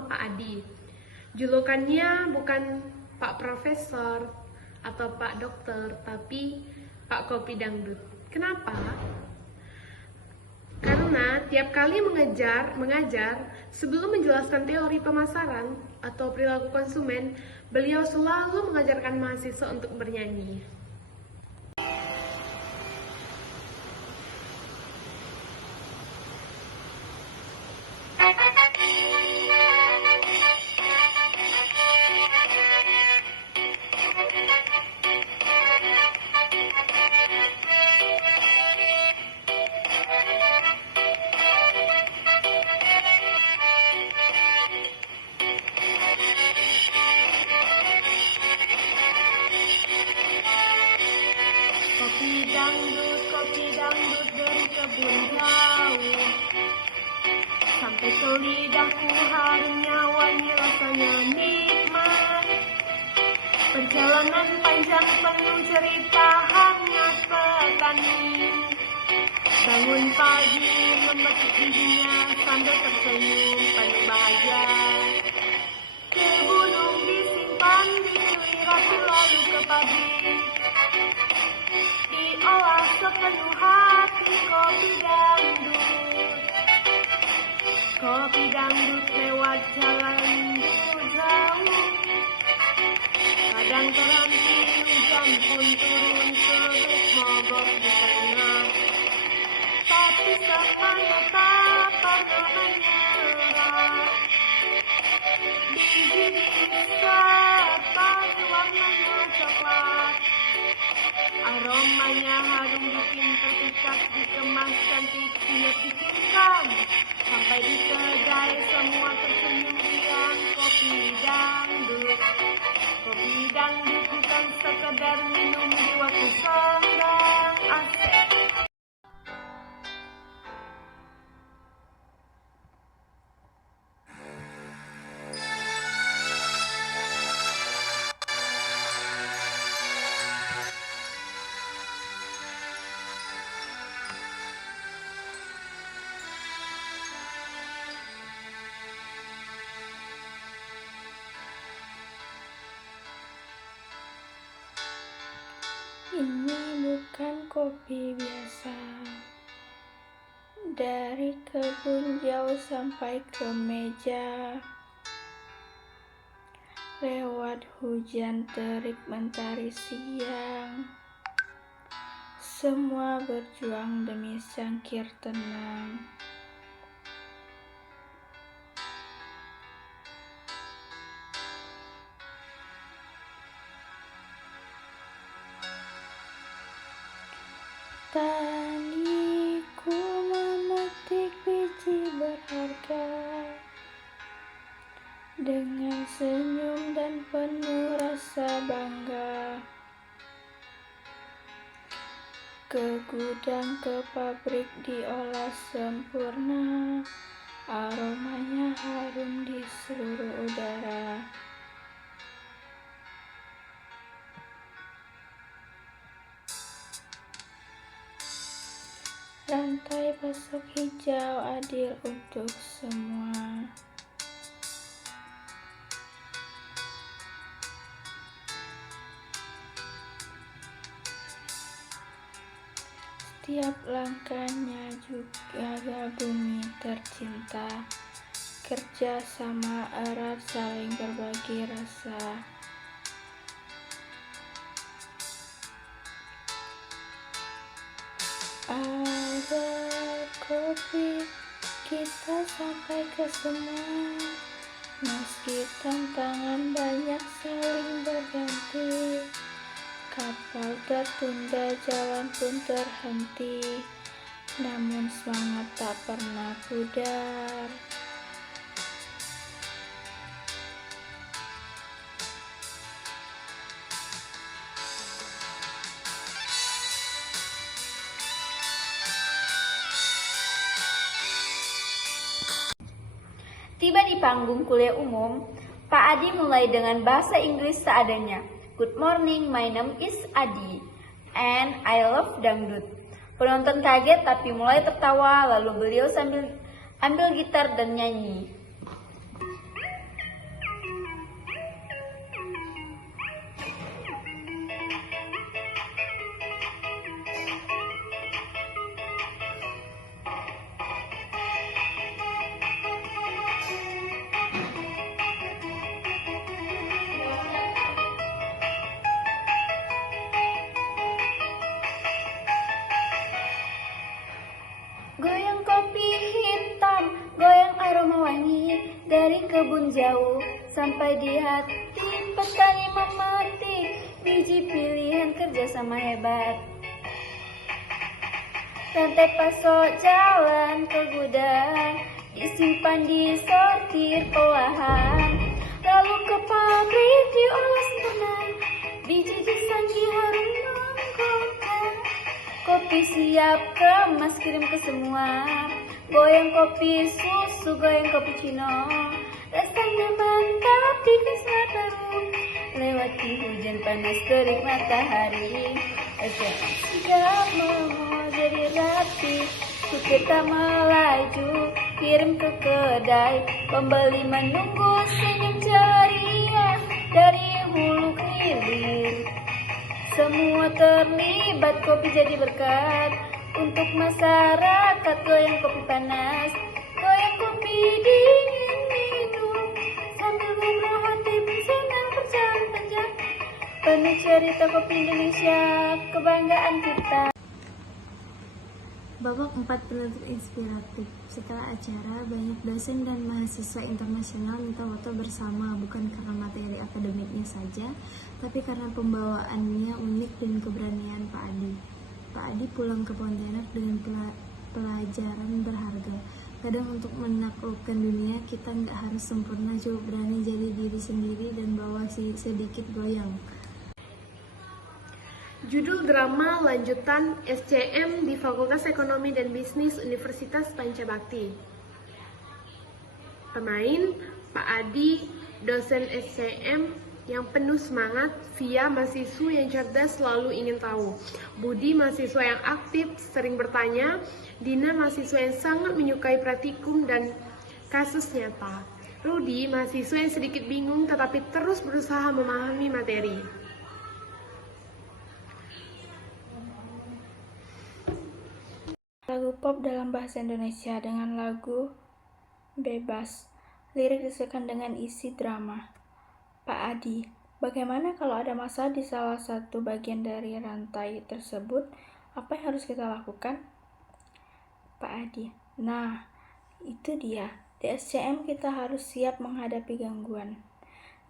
nama Pak Adi. Julukannya bukan Pak Profesor atau Pak Dokter, tapi Pak Kopi Dangdut. Kenapa? Karena tiap kali mengajar, sebelum menjelaskan teori pemasaran atau perilaku konsumen, beliau selalu mengajarkan mahasiswa untuk bernyanyi. Kopi dangdut dari kebun jauh, sampai ke lidahku harumnya wangi rasanya nikmat. Perjalanan panjang penuh cerita hangat petani, bangun pagi memetik bijinya sambil tersenyum penuh bahagia. Ke gunung disimpan, dicuri rapi lalu ke pabrik, diolah sepenuh hati kopi dangdut. Kopi dangdut lewat jalan jauh, kadang terhenti hujan pun turun sebut mogok di tengah, tapi semuanya tak pernah menyerah. Biji sepatu warnanya coklat, aromanya harum bikin terpikat, dikemas cantik ia pikirkan, sampai di kedai semua tersenyum riang. Kopi dangdut, kopi dangdut bukan sekedar minum di waktu senggang, asik. Ini bukan kopi biasa, dari kebun jauh sampai ke meja. Lewat hujan terik mentari siang, semua berjuang demi cangkir tenang. Tadi ku memetik biji berharga, dengan senyum dan penuh rasa bangga. Ke gudang, ke pabrik diolah sempurna, aromanya harum di seluruh udara. Rantai pasok hijau adil untuk semua. Setiap langkahnya juga bumi tercinta. Kerja sama erat, saling berbagi rasa. Ada kopi, kita sampai ke semua. Meski tantangan banyak saling berganti, kapal tertunda, jalan pun terhenti, namun semangat tak pernah pudar. Tiba di panggung kuliah umum, Pak Adi mulai dengan bahasa Inggris seadanya. Good morning, my name is Adi, and I love dangdut. Penonton kaget tapi mulai tertawa, lalu beliau sambil ambil gitar dan nyanyi. dari kebun jauh sampai di hati petani memetik biji pilihan kerjasama hebat. Rantai pasok jalan ke gudang, disimpan di sortir olahan, lalu ke pabrik diolah sempurna, biji jangki harum menggugah. Kopi siap kemas kirim ke semua, goyang kopi susu, goyang kopi cino, rasanya mantap di kisah baru, lewati hujan panas terik matahari. Sudah mau jadi rapi, supir tak melaju, kirim ke kedai, pembeli menunggu senyum ceria dari hulu ke hilir. Semua terlibat, kopi jadi berkat untuk masyarakat. Goyang kopi panas, goyang kopi dingin minum, sambil ngobrol hati bersenang berjalan panjang. Penuh cerita kopi Indonesia, kebanggaan kita. Babak 4 penutup inspiratif. Setelah acara, banyak dosen dan mahasiswa internasional minta foto bersama, bukan karena materi akademiknya saja, tapi karena pembawaannya unik dan keberanian Pak Adi. Pak Adi pulang ke Pontianak dengan pelajaran berharga. Kadang untuk menaklukkan dunia, kita nggak harus sempurna, cukup berani jadi diri sendiri dan bawa sedikit goyang. Judul drama lanjutan SCM di Fakultas Ekonomi dan Bisnis Universitas Pancabakti. Pemain Pak Adi, dosen SCM yang penuh semangat, Via mahasiswa yang cerdas selalu ingin tahu, Budi mahasiswa yang aktif sering bertanya, Dina mahasiswa yang sangat menyukai praktikum dan kasus nyata, Rudi mahasiswa yang sedikit bingung tetapi terus berusaha memahami materi. Lagu pop dalam bahasa Indonesia dengan lagu Bebas. Lirik disesuaikan dengan isi drama. Pak Adi, bagaimana kalau ada masalah di salah satu bagian dari rantai tersebut? Apa yang harus kita lakukan? Pak Adi, nah, itu dia. Di SCM kita harus siap menghadapi gangguan.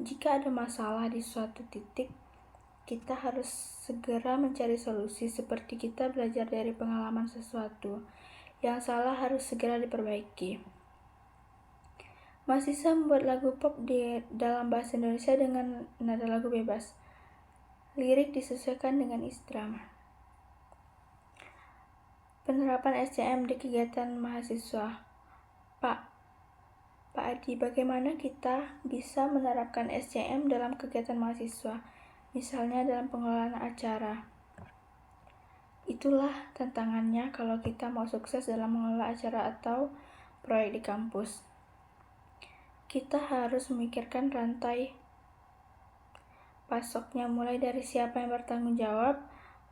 Jika ada masalah di suatu titik, kita harus segera mencari solusi seperti kita belajar dari pengalaman sesuatu. Yang salah harus segera diperbaiki. Mahasiswa membuat lagu pop dalam bahasa Indonesia dengan nada lagu bebas. Lirik disesuaikan dengan isi drama. Penerapan SCM di kegiatan mahasiswa. Pak Adi, bagaimana kita bisa menerapkan SCM dalam kegiatan mahasiswa? Misalnya dalam pengelolaan acara. Itulah tantangannya kalau kita mau sukses dalam mengelola acara atau proyek di kampus. Kita harus memikirkan rantai pasoknya, mulai dari siapa yang bertanggung jawab,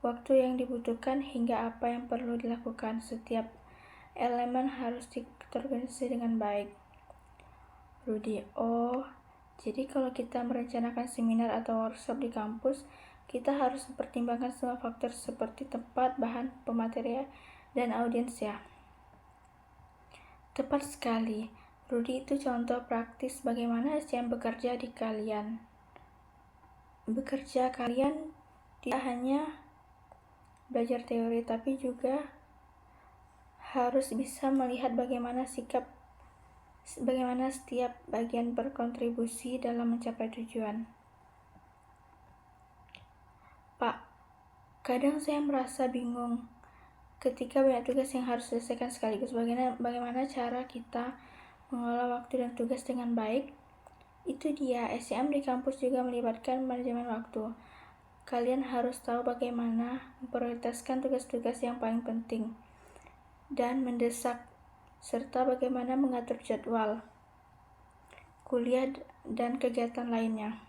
waktu yang dibutuhkan, hingga apa yang perlu dilakukan. Setiap elemen harus terorganisasi dengan baik. Rudi, jadi kalau kita merencanakan seminar atau workshop di kampus, kita harus mempertimbangkan semua faktor seperti tempat, bahan, pematerian, dan audiens ya. Tepat sekali. Rudi itu contoh praktis bagaimana SCM bekerja di kalian. Bekerja kalian tidak hanya belajar teori, tapi juga harus bisa melihat bagaimana setiap bagian berkontribusi dalam mencapai tujuan. Pak, kadang saya merasa bingung ketika banyak tugas yang harus diselesaikan sekaligus. Bagaimana cara kita mengelola waktu dan tugas dengan baik? Itu dia, SCM di kampus juga melibatkan manajemen waktu. Kalian harus tahu bagaimana memprioritaskan tugas-tugas yang paling penting dan mendesak, serta bagaimana mengatur jadwal kuliah dan kegiatan lainnya.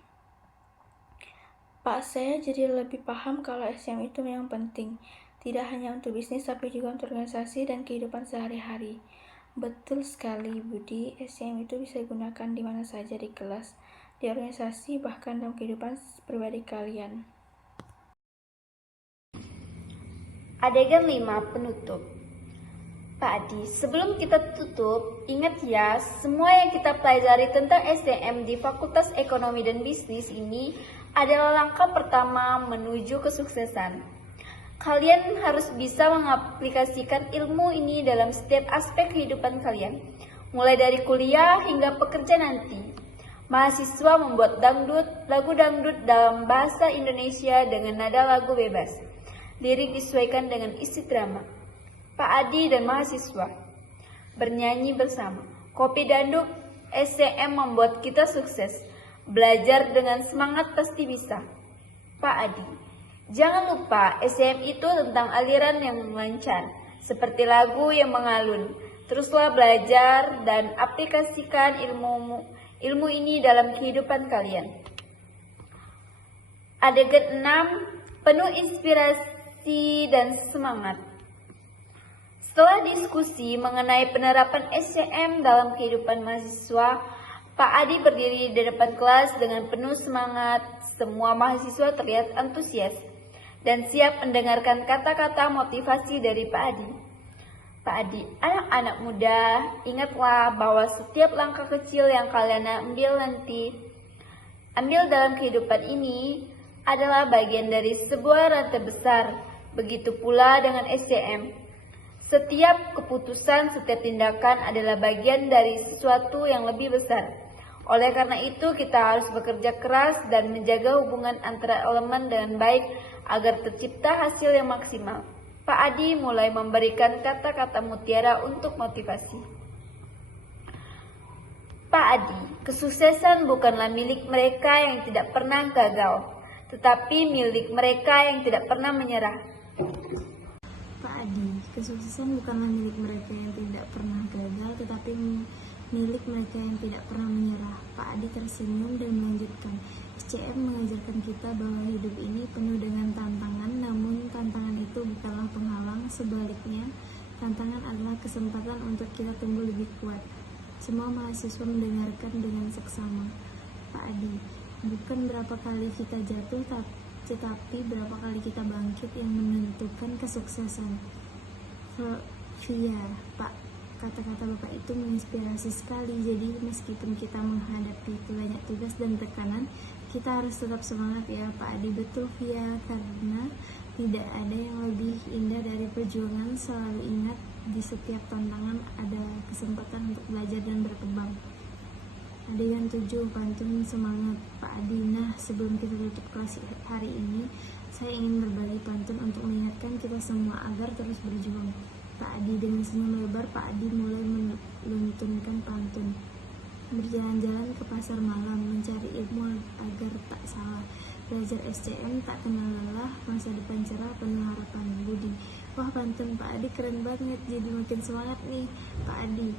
Pak, saya jadi lebih paham kalau SCM itu memang penting, tidak hanya untuk bisnis tapi juga untuk organisasi dan kehidupan sehari-hari. Betul sekali, Budi. SCM itu bisa digunakan di mana saja, di kelas, di organisasi, bahkan dalam kehidupan pribadi kalian. Adegan 5 penutup. Pak Adi, sebelum kita tutup, ingat ya, semua yang kita pelajari tentang SDM di Fakultas Ekonomi dan Bisnis ini adalah langkah pertama menuju kesuksesan. Kalian harus bisa mengaplikasikan ilmu ini dalam setiap aspek kehidupan kalian, mulai dari kuliah hingga pekerja nanti. Mahasiswa membuat lagu dangdut dalam bahasa Indonesia dengan nada lagu bebas. Lirik disesuaikan dengan isi drama. Pak Adi dan mahasiswa bernyanyi bersama. Kopi Danduk SCM membuat kita sukses. Belajar dengan semangat pasti bisa. Pak Adi, jangan lupa SCM itu tentang aliran yang lancar, seperti lagu yang mengalun. Teruslah belajar dan aplikasikan ilmu ini dalam kehidupan kalian. Adegan 6, penuh inspirasi dan semangat. Setelah diskusi mengenai penerapan SCM dalam kehidupan mahasiswa, Pak Adi berdiri di depan kelas dengan penuh semangat. Semua mahasiswa terlihat antusias dan siap mendengarkan kata-kata motivasi dari Pak Adi. Pak Adi, anak-anak muda, ingatlah bahwa setiap langkah kecil yang kalian ambil dalam kehidupan ini adalah bagian dari sebuah rantai besar. Begitu pula dengan SCM. Setiap keputusan, setiap tindakan adalah bagian dari sesuatu yang lebih besar. Oleh karena itu, kita harus bekerja keras dan menjaga hubungan antara elemen dengan baik agar tercipta hasil yang maksimal. Pak Adi mulai memberikan kata-kata mutiara untuk motivasi. Pak Adi, kesuksesan bukanlah milik mereka yang tidak pernah gagal, tetapi milik mereka yang tidak pernah menyerah. Pak Adi, kesuksesan bukanlah milik mereka yang tidak pernah gagal, tetapi milik mereka yang tidak pernah menyerah. Pak Adi tersenyum dan melanjutkan, SCM mengajarkan kita bahwa hidup ini penuh dengan tantangan, namun tantangan itu bukanlah penghalang, sebaliknya tantangan adalah kesempatan untuk kita tumbuh lebih kuat. Semua mahasiswa mendengarkan dengan seksama. Pak Adi, bukan berapa kali kita jatuh, tetapi berapa kali kita bangkit yang menentukan kesuksesan. Via, Pak, kata-kata Bapak itu menginspirasi sekali. Jadi meskipun kita menghadapi banyak tugas dan tekanan, kita harus tetap semangat ya Pak Adi. Betul Via, karena tidak ada yang lebih indah dari perjuangan. Selalu ingat, di setiap tantangan ada kesempatan untuk belajar dan berkembang. Adegan 7, pantun semangat Pak Adi. Nah, sebelum kita tutup kelas hari ini, saya ingin berbagi pantun untuk mengingatkan kita semua agar terus berjuang. Pak Adi, dengan senyum lebar, Pak Adi mulai melantunkan pantun. Berjalan-jalan ke pasar malam, mencari ilmu agar tak salah. Belajar SCM tak kenal lelah, masa depan cerah penuh harapan budi. Wah, pantun Pak Adi keren banget, jadi makin semangat nih Pak Adi.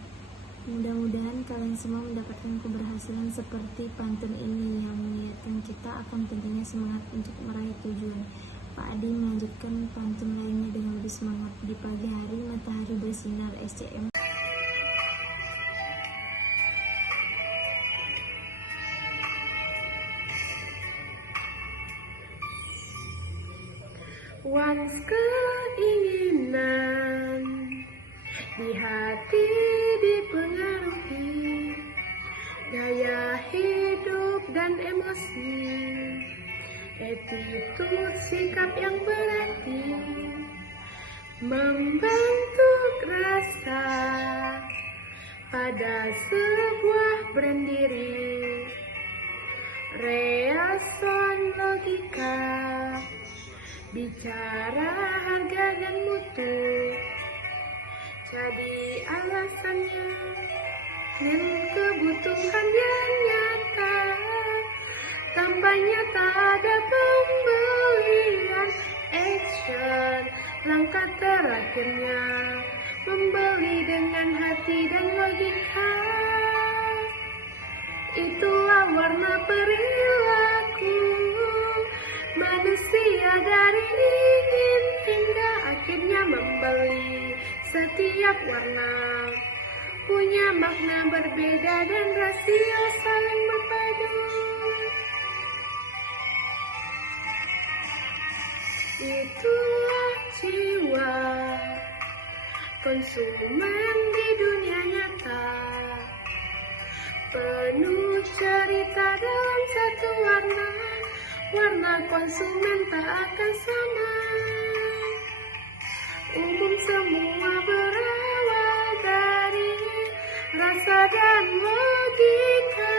Mudah-mudahan kalian semua mendapatkan keberhasilan seperti pantun ini yang mengingatkan kita akan pentingnya semangat untuk meraih tujuan. Pak Adi melanjutkan pantun lainnya dengan lebih semangat. Di pagi hari matahari bersinar, SCM. Once keinginan di hati dipengaruhi gaya hidup dan emosi, attitude sikap yang berarti membentuk rasa pada sebuah brand diri, reason logika, bicara harga dan mutu, jadi alasannya dan kebutuhan yang nyata. Kampanye tak ada pembelian, action langkah terakhirnya membeli dengan hati dan logika. Itulah warna perilaku manusia dari ingin hingga akhirnya membeli. Setiap warna punya makna berbeda dan rasio saling berpadu. Itulah jiwa konsumen di dunia nyata, penuh cerita dalam satu warna, warna konsumen tak akan sama. Umum semua berawal dari rasa dan logika.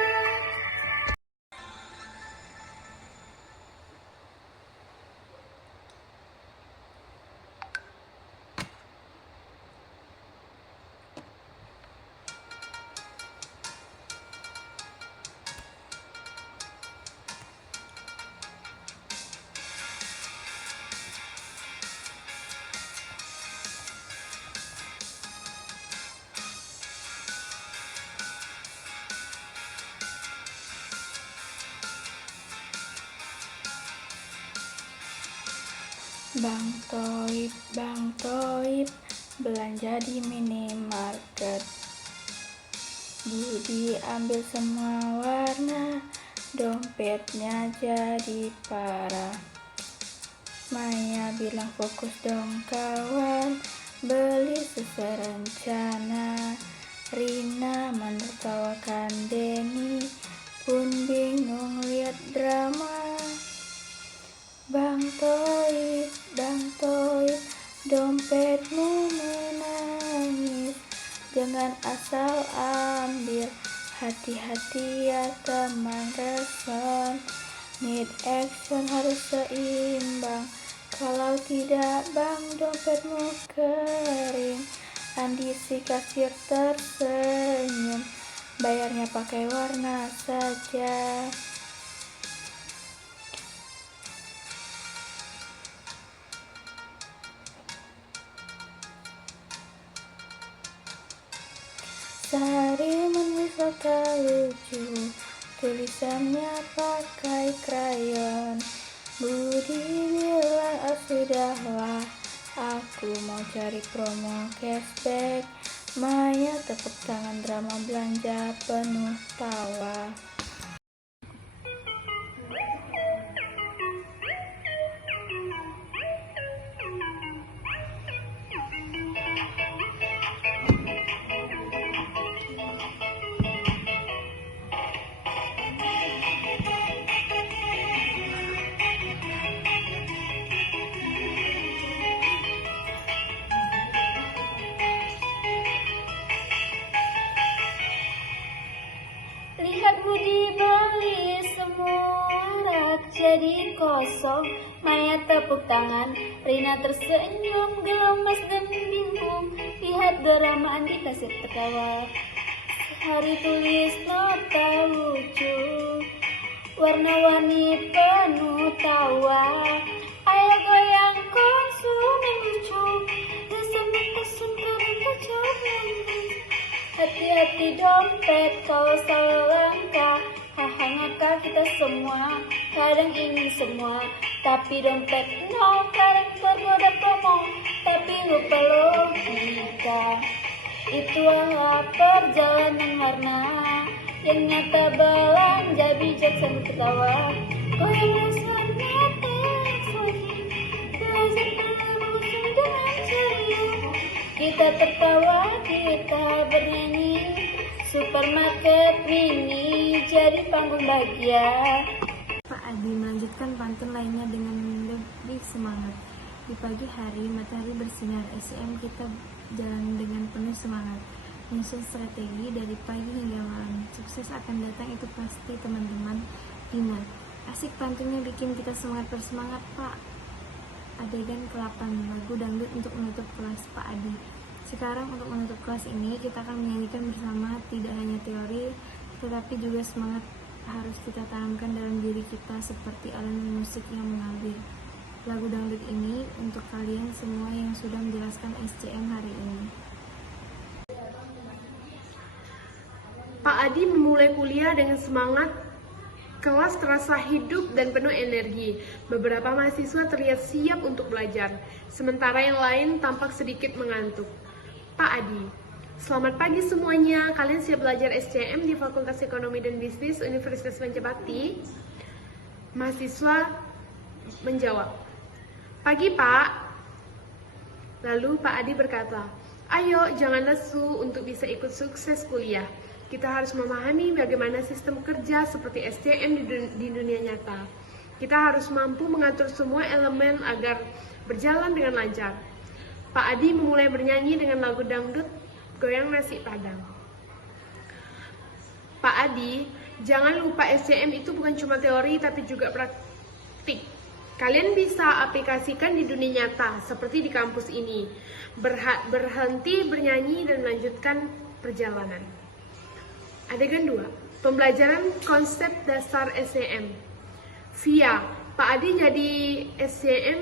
Bang Toib, belanja di minimarket. Budi ambil semua warna, dompetnya jadi parah. Maya bilang fokus dong kawan, beli sesuai rencana. Rina menertawakan Denny, pun bingung lihat drama. Bang Toib, dompetmu menangis. Jangan asal ambil, hati-hati ya teman reson. Need action harus seimbang, kalau tidak bang dompetmu kering. Andi si kasir tersenyum, bayarnya pakai warna saja. Sari menulis kata lucu, tulisannya pakai krayon. Budi bilang sudahlah, aku mau cari promo cashback. Maya tepuk tangan drama belanja penuh tawa. Lihat Budi beli semua rak jadi kosong. Maya tepuk tangan, Rina tersenyum, gemas dan bingung. Lihat drama Andi kasih tertawa. Hari tulis nota lucu, warna-warni penuh tawa. Ayo goyang konsumen lucu, rasanya kesunturan kacau. Hati-hati dompet kalau salah langkah. Haha ngakak kita semua, kadang ingin semua, tapi dompet nol. Kadang tergoda promo, tapi lupa logika. Itulah perjalanan warna, yang nyata belanja bijak sambil ketawa. Goyang rasanya tes lagi, belajar terus dengan ceria. Kita tertawa, kita bernyanyi, supermarket mini jadi panggung bahagia. Pak Adi melanjutkan pantun lainnya dengan lebih semangat. Di pagi hari, matahari bersinar, SCM kita jalan dengan penuh semangat. Menyusun strategi dari pagi hingga malam. Sukses akan datang, itu pasti teman-teman. Ingat, asik pantunnya bikin kita semangat bersemangat, Pak. Adegan ke-8, lagu dangdut untuk menutup kelas Pak Adi. Sekarang untuk menutup kelas ini kita akan menyanyikan bersama, tidak hanya teori tetapi juga semangat harus kita tanamkan dalam diri kita seperti alat musik yang mengalir. Lagu dangdut ini untuk kalian semua yang sudah menjelaskan SCM hari ini. Pak Adi memulai kuliah dengan semangat. Kelas terasa hidup dan penuh energi. Beberapa mahasiswa terlihat siap untuk belajar, sementara yang lain tampak sedikit mengantuk. Pak Adi, selamat pagi semuanya. Kalian siap belajar SCM di Fakultas Ekonomi dan Bisnis Universitas Pancabakti? Mahasiswa menjawab, "Pagi, Pak." Lalu Pak Adi berkata, Ayo, jangan lesu untuk bisa ikut sukses kuliah. Kita harus memahami bagaimana sistem kerja seperti SDM di dunia nyata. Kita harus mampu mengatur semua elemen agar berjalan dengan lancar. Pak Adi memulai bernyanyi dengan lagu dangdut Goyang Nasi Padang. Pak Adi, jangan lupa SDM itu bukan cuma teori tapi juga praktik. Kalian bisa aplikasikan di dunia nyata, seperti di kampus ini. Berhenti bernyanyi dan lanjutkan perjalanan. Adegan 2. Pembelajaran konsep dasar SDM. Via, Pak Adi jadi SDM